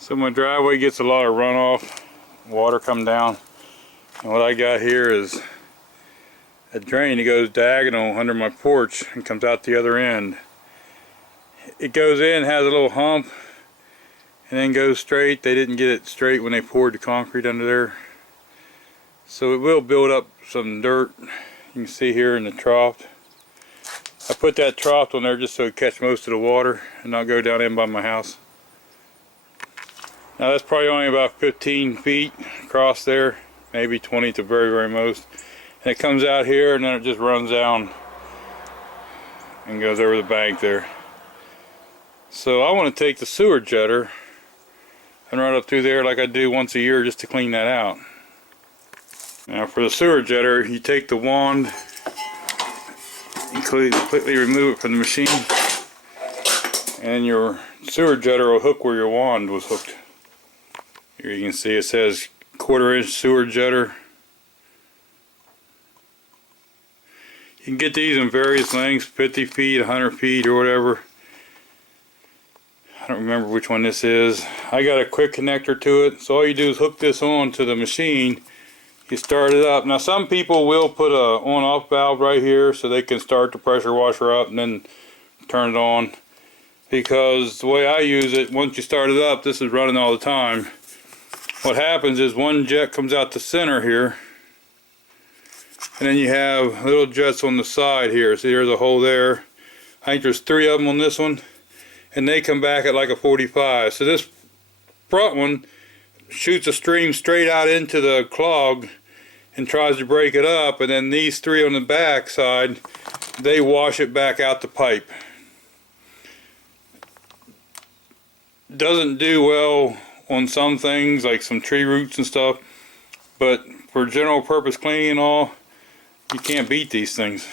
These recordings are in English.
So my driveway gets a lot of runoff, water come down, and what I got here is a drain that goes diagonal under my porch and comes out the other end. It goes in, has a little hump, and then goes straight. They didn't get it straight when they poured the concrete under there, so it will build up some dirt. You can see here in the trough. I put that trough on there just so it catch most of the water and not go down in by my house. Now that's probably only about 15 feet across there, maybe 20 at the very most. And it comes out here and then it just runs down and goes over the bank there. So I want to take the sewer jetter and run up through there like I do once a year just to clean that out. Now for the sewer jetter, you take the wand, you completely remove it from the machine, and your sewer jetter will hook where your wand was hooked. Here you can see it says 1/4 inch sewer jetter. You can get these in various lengths, 50 feet, 100 feet, or whatever. I don't remember which one this is. I got a quick connector to it, so all you do is hook this on to the machine. You start it up. Now some people will put a on-off valve right here so they can start the pressure washer up and then turn it on. Because the way I use it, once you start it up, this is running all the time. What happens is one jet comes out the center here, and then you have little jets on the side here. See, there's a hole there. I think there's 3 of them on this one, and they come back at like a 45. So this front one shoots a stream straight out into the clog and tries to break it up, and then these 3 on the back side, they wash it back out the pipe. Doesn't do well on some things like some tree roots and stuff, but for general purpose cleaning and all, you can't beat these things.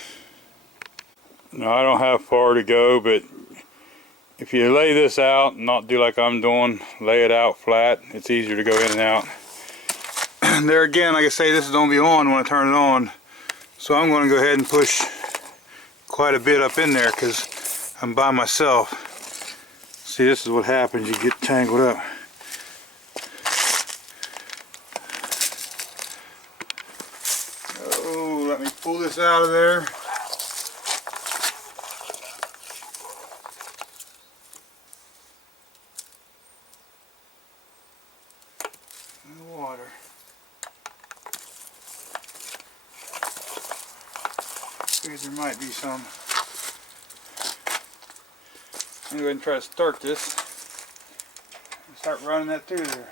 Now I don't have far to go, but if you lay this out and not do like I'm doing, lay it out flat, it's easier to go in and out. There again, like I say, this is going to be on when I turn it on, so I'm going to go ahead and push quite a bit up in there because I'm by myself. See, this is what happens, you get tangled up. Oh, let me pull this out of there. Water. Figured there might be some. I'm going to go ahead and try to start this and start running that through there.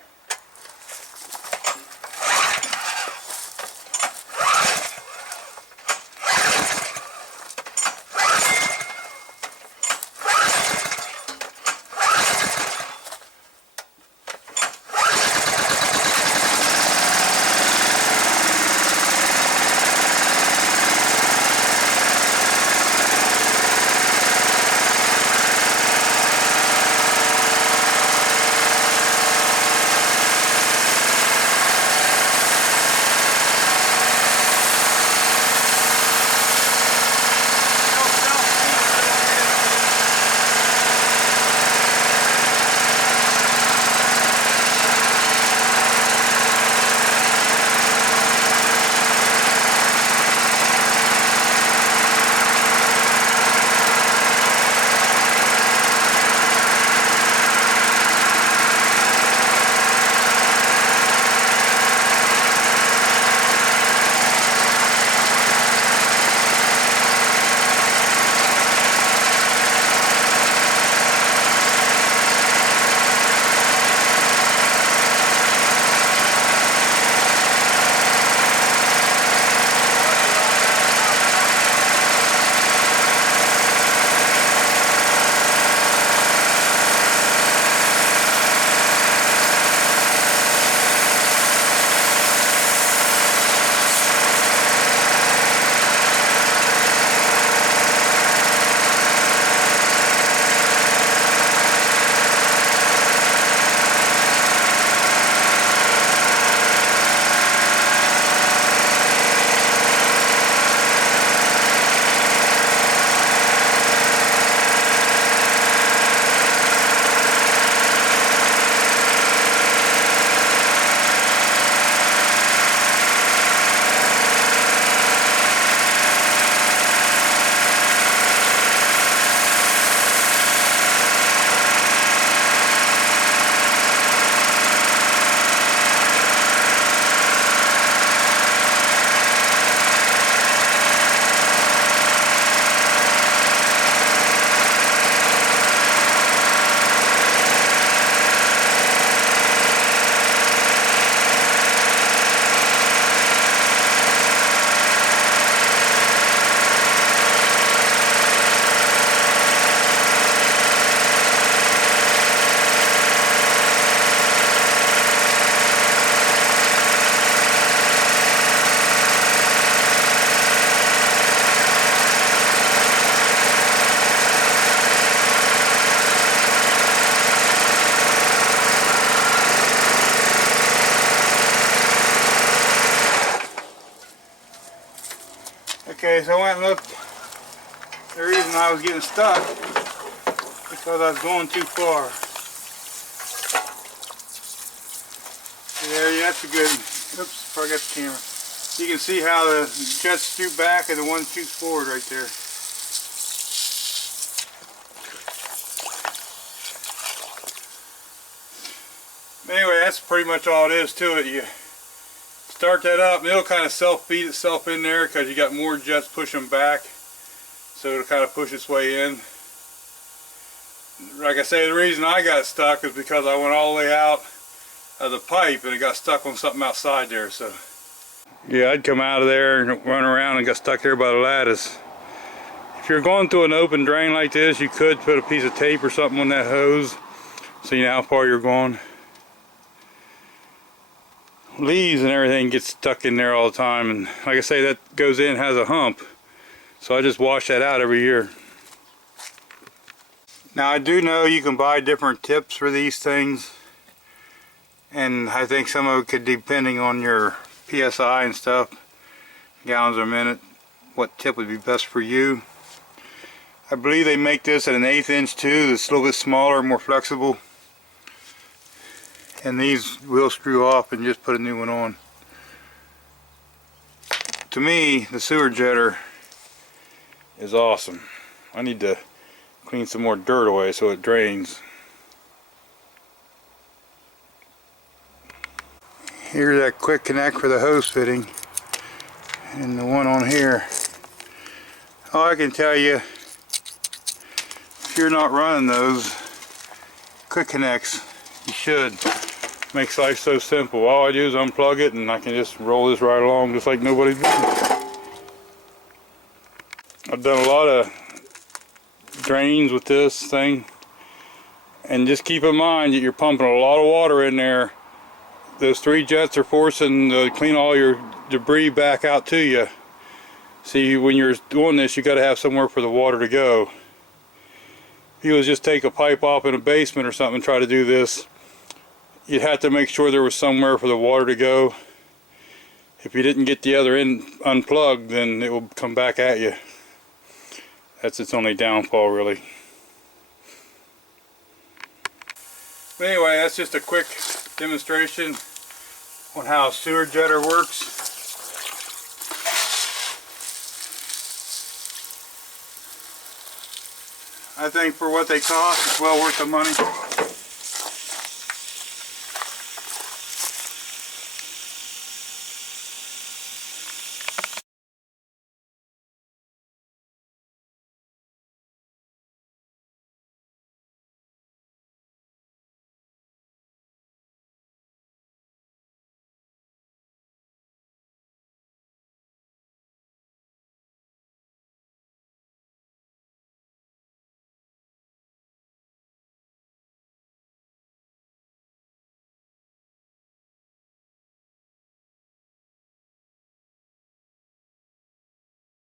Anyway, so I went and looked. The reason I was getting stuck because I was going too far. Yeah, that's a good. Oops, forgot the camera. You can see how the jets shoot back and the one shoots forward right there. Anyway, that's pretty much all it is to it. You start that up and it'll kind of self-feed itself in there because you got more jets pushing back. So it'll kind of push its way in. Like I say, the reason I got stuck is because I went all the way out of the pipe and it got stuck on something outside there. So yeah, I'd come out of there and run around and got stuck there by the lattice. If you're going through an open drain like this, you could put a piece of tape or something on that hose so you know how far you're going. Leaves and everything get stuck in there all the time, and like I say, that goes in, has a hump, so I just wash that out every year. Now I do know you can buy different tips for these things, and I think some of it could, depending on your PSI and stuff, gallons a minute, what tip would be best for you. I believe they make this at an 1/8 inch too, that's a little bit smaller, more flexible. And these will screw off and just put a new one on. To me, the sewer jetter is awesome. I need to clean some more dirt away so it drains. Here's that quick connect for the hose fitting. And the one on here. Oh, I can tell you, if you're not running those quick connects, you should. Makes life so simple. All I do is unplug it and I can just roll this right along just like nobody's business. I've done a lot of drains with this thing, and just keep in mind that you're pumping a lot of water in there. Those 3 jets are forcing to clean all your debris back out to you. See, when you're doing this, you got to have somewhere for the water to go. If you was just take a pipe off in a basement or something and try to do this, you'd have to make sure there was somewhere for the water to go. If you didn't get the other end unplugged, then it will come back at you. That's its only downfall, really. But anyway, that's just a quick demonstration on how a sewer jetter works. I think for what they cost, it's well worth the money.